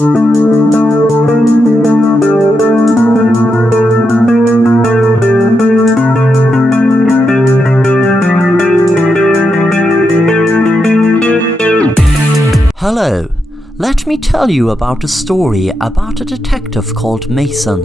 Hello, let me tell you about a story about a detective called Mason.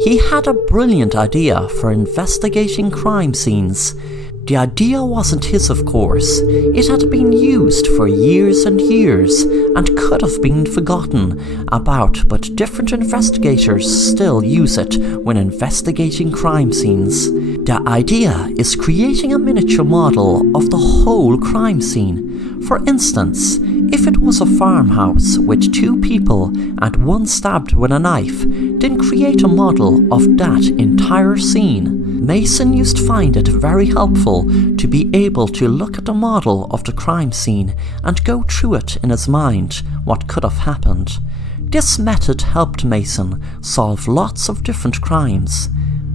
He had a brilliant idea for investigating crime scenes. The idea wasn't his, of course. It had been used for years and years and could have been forgotten about, but different investigators still use it when investigating crime scenes. The idea is creating a miniature model of the whole crime scene. For instance, if it was a farmhouse with 2 people and one stabbed with a knife, then create a model of that entire scene. Mason used to find it very helpful to be able to look at the model of the crime scene and go through it in his mind what could have happened. This method helped Mason solve lots of different crimes.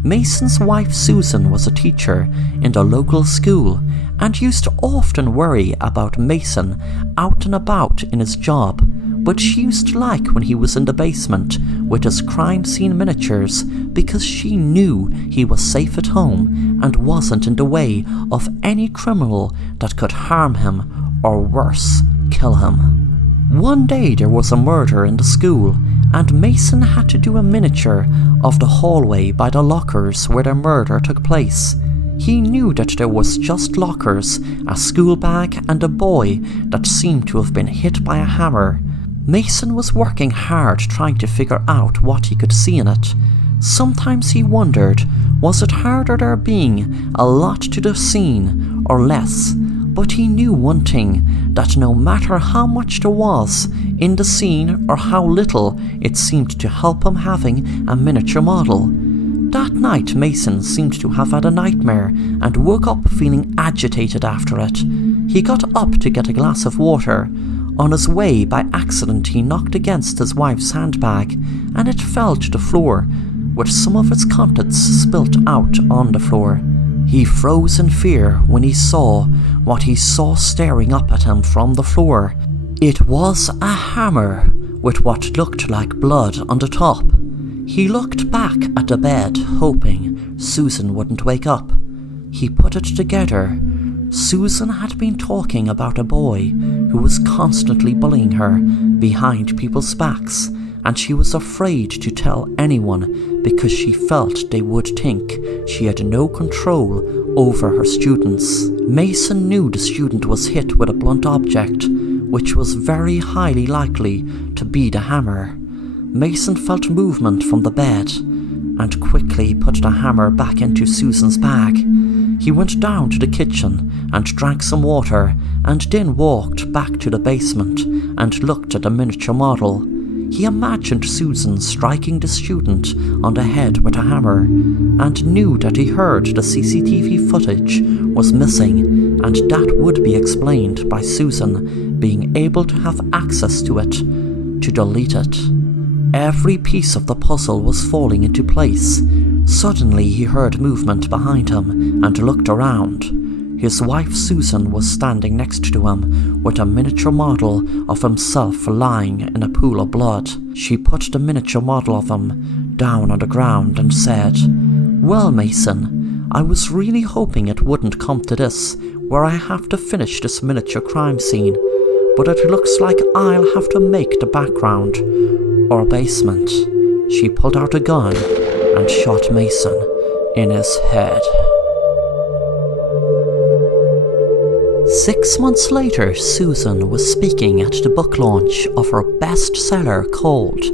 Mason's wife Susan was a teacher in the local school and used to often worry about Mason out and about in his job, but she used to like when he was in the basement with his crime scene miniatures because she knew he was safe at home and wasn't in the way of any criminal that could harm him or worse, kill him. One day there was a murder in the school and Mason had to do a miniature of the hallway by the lockers where the murder took place. He knew that there was just lockers, a school bag and a boy that seemed to have been hit by a hammer. Mason was working hard trying to figure out what he could see in it. Sometimes he wondered, was it harder there being a lot to the scene or less? But he knew one thing, that no matter how much there was in the scene or how little, it seemed to help him having a miniature model. That night Mason seemed to have had a nightmare and woke up feeling agitated after it. He got up to get a glass of water. On his way, by accident, he knocked against his wife's handbag and it fell to the floor, with some of its contents spilt out on the floor. He froze in fear when he saw what he saw staring up at him from the floor. It was a hammer with what looked like blood on the top. He looked back at the bed, hoping Susan wouldn't wake up. He put it together. Susan had been talking about a boy who was constantly bullying her behind people's backs, and she was afraid to tell anyone because she felt they would think she had no control over her students. Mason knew the student was hit with a blunt object, which was very highly likely to be the hammer. Mason felt movement from the bed and quickly put the hammer back into Susan's bag. He went down to the kitchen and drank some water and then walked back to the basement and looked at the miniature model. He imagined Susan striking the student on the head with a hammer and knew that he heard the CCTV footage was missing, and that would be explained by Susan being able to have access to it to delete it. Every piece of the puzzle was falling into place. Suddenly he heard movement behind him and looked around. His wife Susan was standing next to him with a miniature model of himself lying in a pool of blood. She put the miniature model of him down on the ground and said, "Well, Mason, I was really hoping it wouldn't come to this, where I have to finish this miniature crime scene, but it looks like I'll have to make the background or basement." She pulled out a gun and shot Mason in his head. 6 months later, Susan was speaking at the book launch of her bestseller called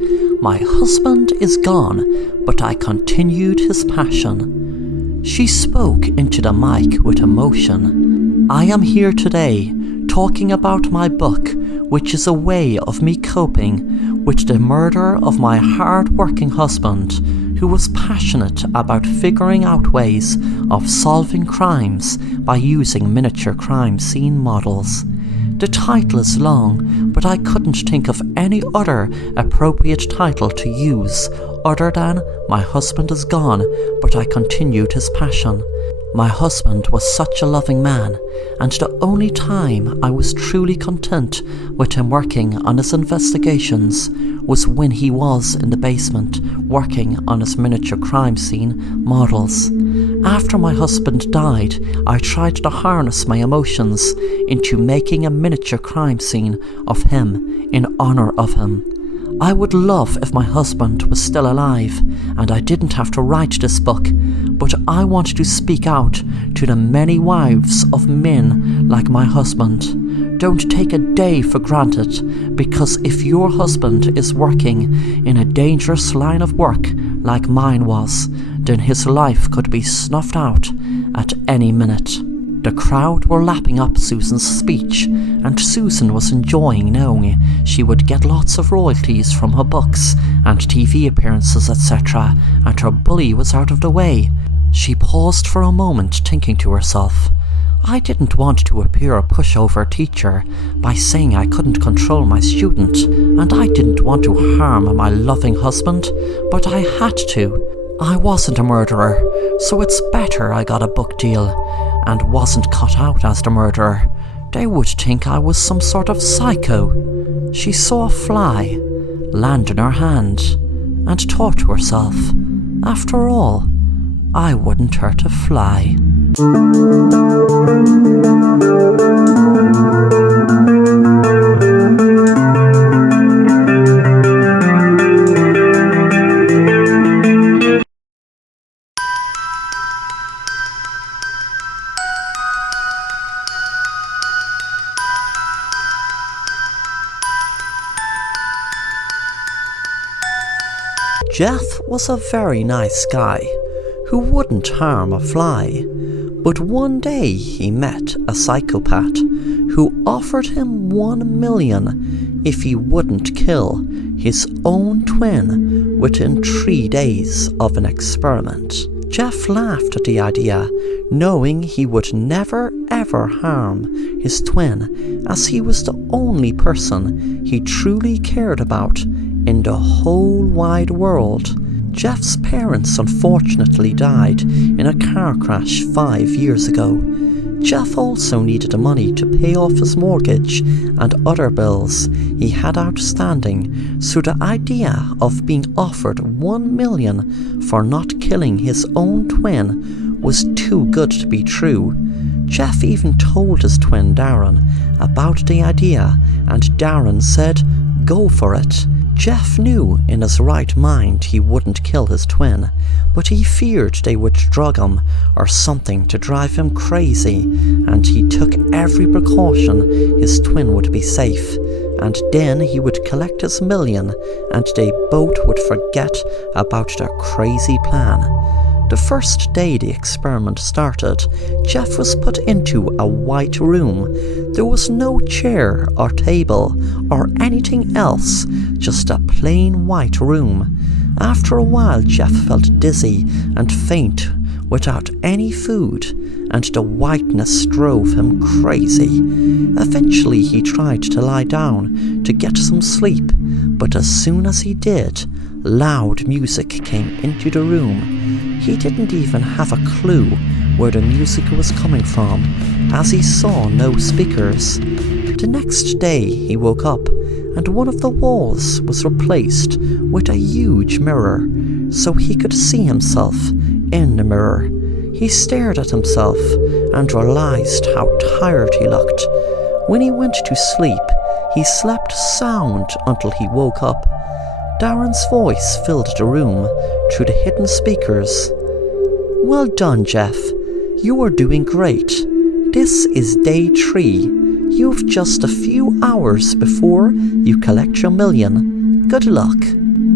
My Husband is Gone, But I Continued His Passion. She spoke into the mic with emotion. "I am here today talking about my book, which is a way of me coping with the murder of my hard-working husband, who was passionate about figuring out ways of solving crimes by using miniature crime scene models. The title is long, but I couldn't think of any other appropriate title to use other than My Husband is Gone, But I Continued His Passion. My husband was such a loving man, and the only time I was truly content with him working on his investigations was when he was in the basement working on his miniature crime scene models. After my husband died, I tried to harness my emotions into making a miniature crime scene of him in honor of him. I would love if my husband was still alive and I didn't have to write this book, but I want to speak out to the many wives of men like my husband. Don't take a day for granted, because if your husband is working in a dangerous line of work like mine was, then his life could be snuffed out at any minute. The crowd were lapping up Susan's speech, and Susan was enjoying knowing she would get lots of royalties from her books and TV appearances, etc., and her bully was out of the way. She paused for a moment, thinking to herself, I didn't want to appear a pushover teacher by saying I couldn't control my student, and I didn't want to harm my loving husband, but I had to. I wasn't a murderer, so it's better I got a book deal and wasn't cut out as the murderer. They would think I was some sort of psycho. She saw a fly land in her hand and thought to herself, after all, I wouldn't hurt a fly. Jeff was a very nice guy who wouldn't harm a fly, but one day he met a psychopath who offered him 1 million if he wouldn't kill his own twin within 3 days of an experiment. Jeff laughed at the idea, knowing he would never ever harm his twin, as he was the only person he truly cared about in the whole wide world. Jeff's parents unfortunately died in a car crash 5 years ago. Jeff also needed the money to pay off his mortgage and other bills he had outstanding, so the idea of being offered 1 million for not killing his own twin was too good to be true. Jeff even told his twin Darren about the idea, and Darren said, "Go for it." Jeff knew in his right mind he wouldn't kill his twin, but he feared they would drug him or something to drive him crazy, and he took every precaution his twin would be safe, and then he would collect his million and they both would forget about their crazy plan. The first day the experiment started, Jeff was put into a white room. There was no chair or table or anything else, just a plain white room. After a while, Jeff felt dizzy and faint without any food, and the whiteness drove him crazy. Eventually he tried to lie down to get some sleep, but as soon as he did, loud music came into the room. He didn't even have a clue where the music was coming from, as he saw no speakers. The next day he woke up, and one of the walls was replaced with a huge mirror, so he could see himself in the mirror. He stared at himself and realized how tired he looked. When he went to sleep, he slept sound until he woke up. Darren's voice filled the room through the hidden speakers. "Well done, Jeff. You are doing great. This is day 3. You've just a few hours before you collect your million. Good luck."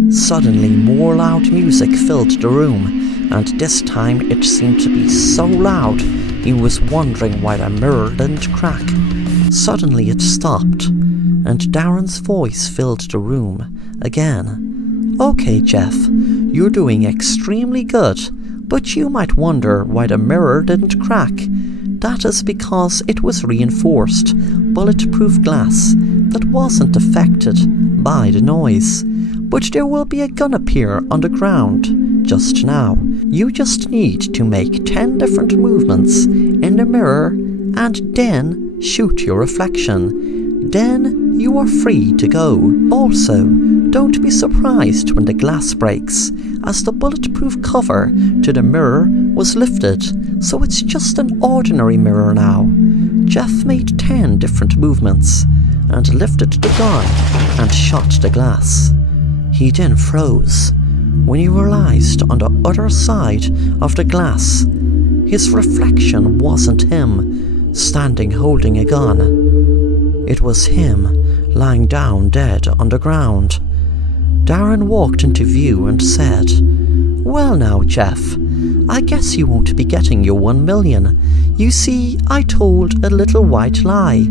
Suddenly more loud music filled the room, and this time it seemed to be so loud he was wondering why the mirror didn't crack. Suddenly it stopped, and Darren's voice filled the room again. "Okay, Jeff, you're doing extremely good, but you might wonder why the mirror didn't crack. That is because it was reinforced, bulletproof glass that wasn't affected by the noise. But there will be a gun appear on the ground just now. You just need to make 10 different movements in the mirror and then shoot your reflection. Then you are free to go. Also, don't be surprised when the glass breaks, as the bulletproof cover to the mirror was lifted, so it's just an ordinary mirror now. Jeff made 10 different movements and lifted the gun and shot the glass. He then froze when he realized on the other side of the glass his reflection wasn't him standing holding a gun. It was him lying down dead on the ground. Darren walked into view and said, "Well now, Jeff, I guess you won't be getting your 1 million. You see, I told a little white lie.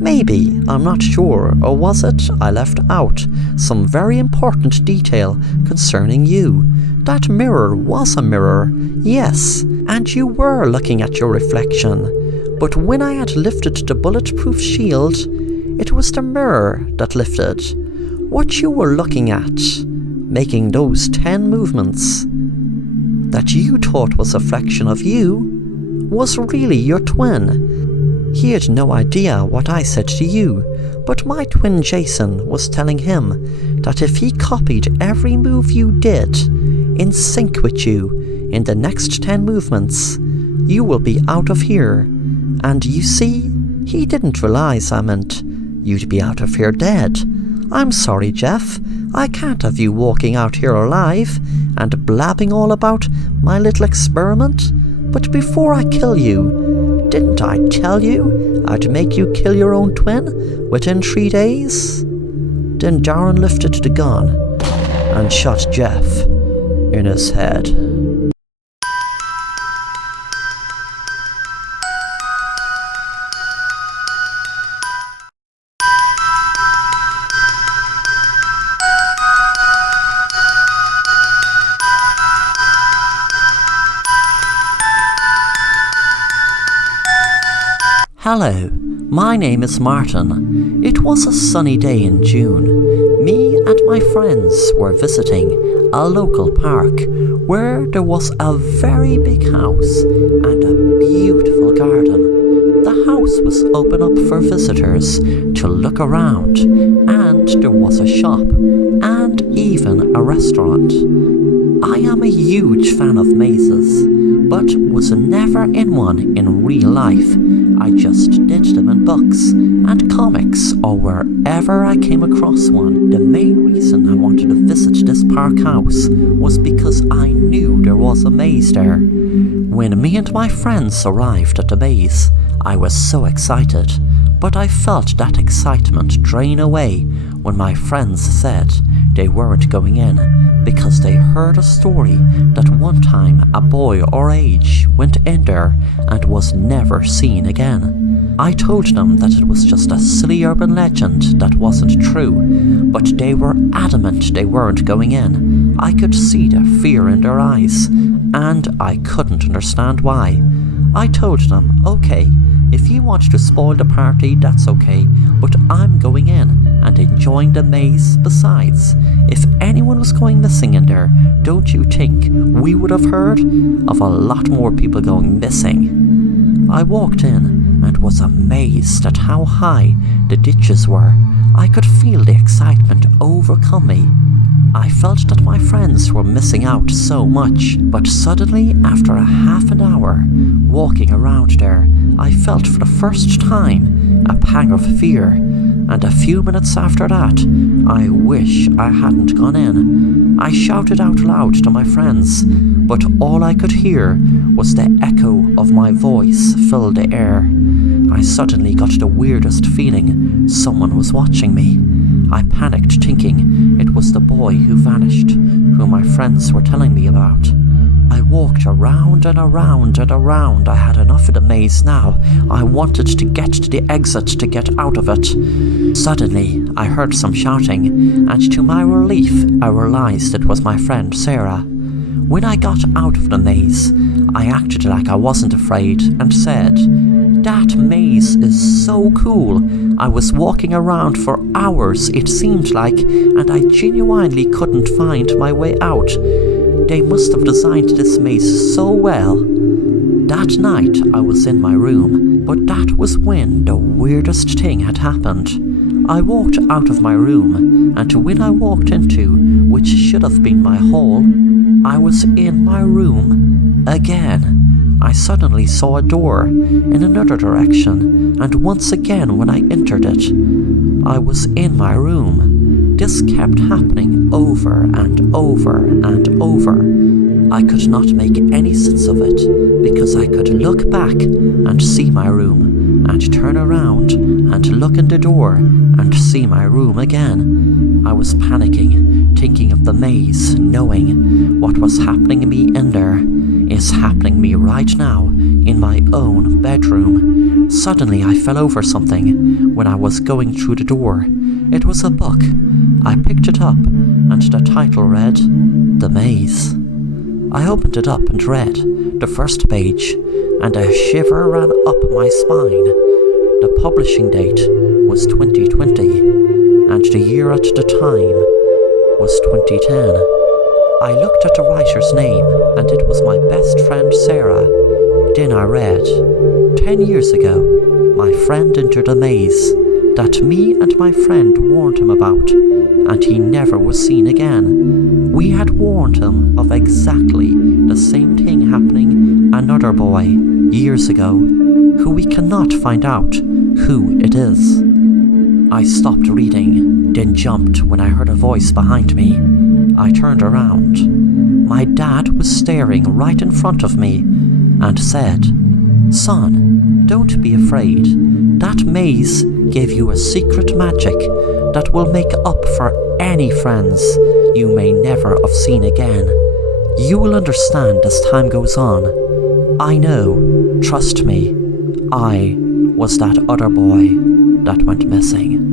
Maybe, I'm not sure, or was it I left out some very important detail concerning you? That mirror was a mirror, yes, and you were looking at your reflection. But when I had lifted the bulletproof shield, it was the mirror that lifted. What you were looking at, making those 10 movements, that you thought was a reflection of you, was really your twin. He had no idea what I said to you, but my twin Jason was telling him that if he copied every move you did in sync with you in the next 10 movements, you will be out of here. And you see, he didn't realize I meant you'd be out of here dead. I'm sorry, Jeff, I can't have you walking out here alive and blabbing all about my little experiment. But before I kill you, didn't I tell you I'd make you kill your own twin within 3 days?" Then Darren lifted the gun and shot Jeff in his head. Hello, my name is Martin. It was a sunny day in June. Me and my friends were visiting a local park where there was a very big house and a beautiful garden. The house was open up for visitors to look around, and there was a shop and even a restaurant. I am a huge fan of mazes, but was never in one in real life. I just did them in books and comics or wherever I came across one. The main reason I wanted to visit this park house was because I knew there was a maze there. When me and my friends arrived at the maze, I was so excited, but I felt that excitement drain away when my friends said they weren't going in because they heard a story that one time a boy our age went in there and was never seen again. I told them that it was just a silly urban legend that wasn't true, but they were adamant they weren't going in. I could see the fear in their eyes, and I couldn't understand why. I told them, okay, if you want to spoil the party, that's okay, but I'm going in and enjoying the maze. Besides, if anyone was going missing in there, don't you think we would have heard of a lot more people going missing? I walked in and was amazed at how high the ditches were. I could feel the excitement overcome me. I felt that my friends were missing out so much, but suddenly, after a half an hour walking around there, I felt for the first time a pang of fear, and a few minutes after that, I wish I hadn't gone in. I shouted out loud to my friends, but all I could hear was the echo of my voice fill the air. I suddenly got the weirdest feeling someone was watching me. I panicked, thinking it was the boy who vanished, who my friends were telling me about. I walked around and around and around. I had enough of the maze now. I wanted to get to the exit to get out of it. Suddenly, I heard some shouting, and to my relief, I realized it was my friend Sarah. When I got out of the maze, I acted like I wasn't afraid and said, "That maze is so cool. I was walking around for hours, it seemed like, and I genuinely couldn't find my way out. They must have designed this maze so well. That night I was in my room, but that was when the weirdest thing had happened. I walked out of my room, and when I walked into, which should have been my hall, I was in my room again. I suddenly saw a door in another direction, and once again when I entered it, I was in my room. This kept happening over and over and over. I could not make any sense of it, because I could look back and see my room, and turn around and look in the door and see my room again. I was panicking, thinking of the maze, knowing what was happening to me in there is happening to me right now in my own bedroom. Suddenly I fell over something when I was going through the door. It was a book. I picked it up, and the title read, The Maze. I opened it up and read the first page, and a shiver ran up my spine. The publishing date was 2020, and the year at the time was 2010. I looked at the writer's name, and it was my best friend Sarah. Then I read, 10 years ago, my friend entered a maze that me and my friend warned him about, and he never was seen again. We had warned him of exactly the same thing happening another boy years ago, who we cannot find out who it is. I stopped reading, then jumped when I heard a voice behind me. I turned around. My dad was staring right in front of me and said, "Son, don't be afraid. That maze gave you a secret magic that will make up for any friends you may never have seen again. You will understand as time goes on. I know, trust me, I was that other boy that went missing."